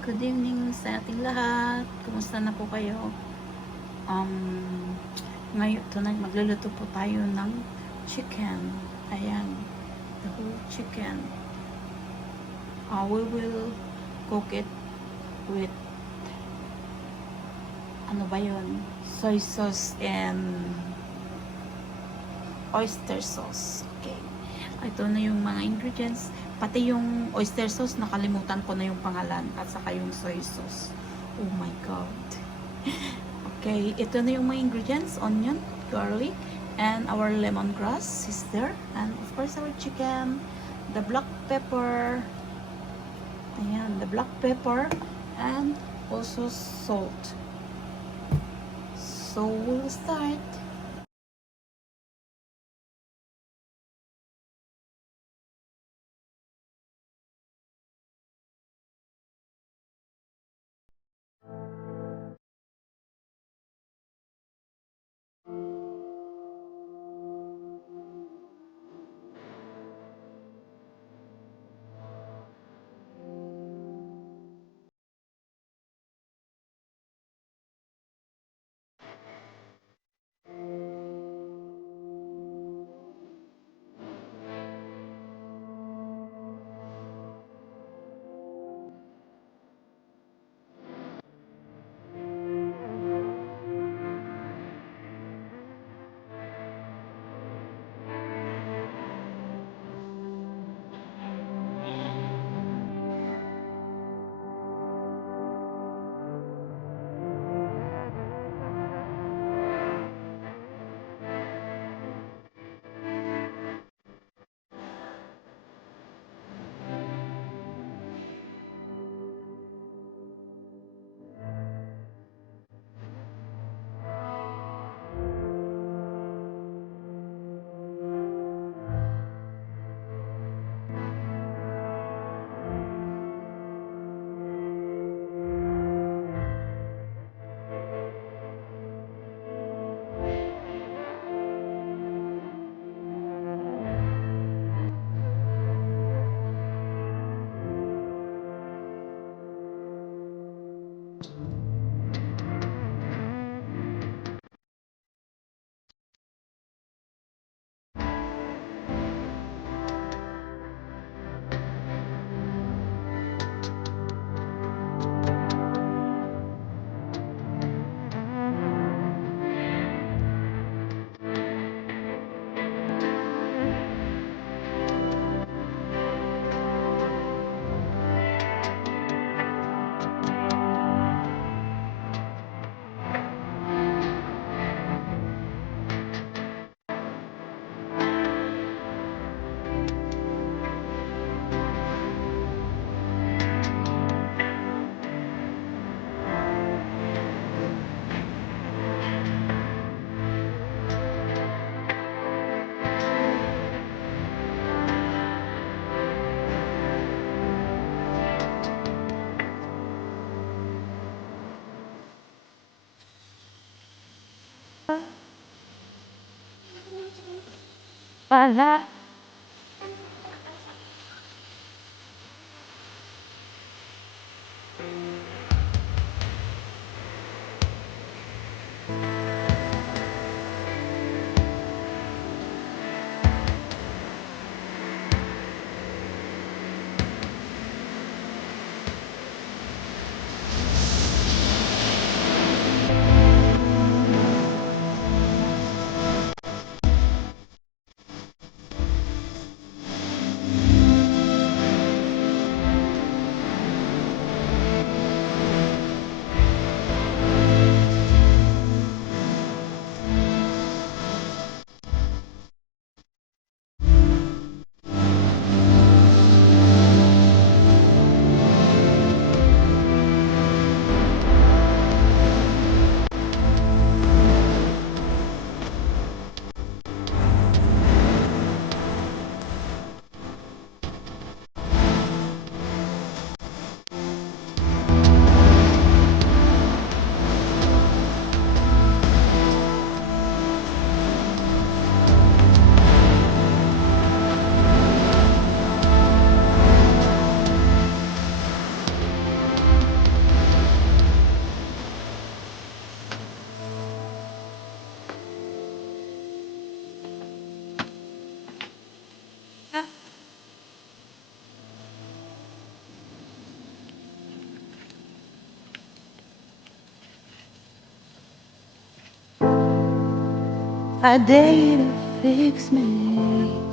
Good evening sa ating lahat. Kumusta na po kayo? Ngayon, tonight magluluto po tayo ng chicken. Ayan, the whole chicken. We will cook it with ano ba yun? Soy sauce and oyster sauce. Okay. Ito na yung mga ingredients. Pati yung oyster sauce, nakalimutan ko na yung pangalan. At saka yung soy sauce. Oh my God. Okay, ito na yung mga ingredients. Onion, garlic, and our lemongrass is there. And of course, our chicken, the black pepper. Ayan, the black pepper. And also salt. So, we'll start. Pala. I dare you to fix me.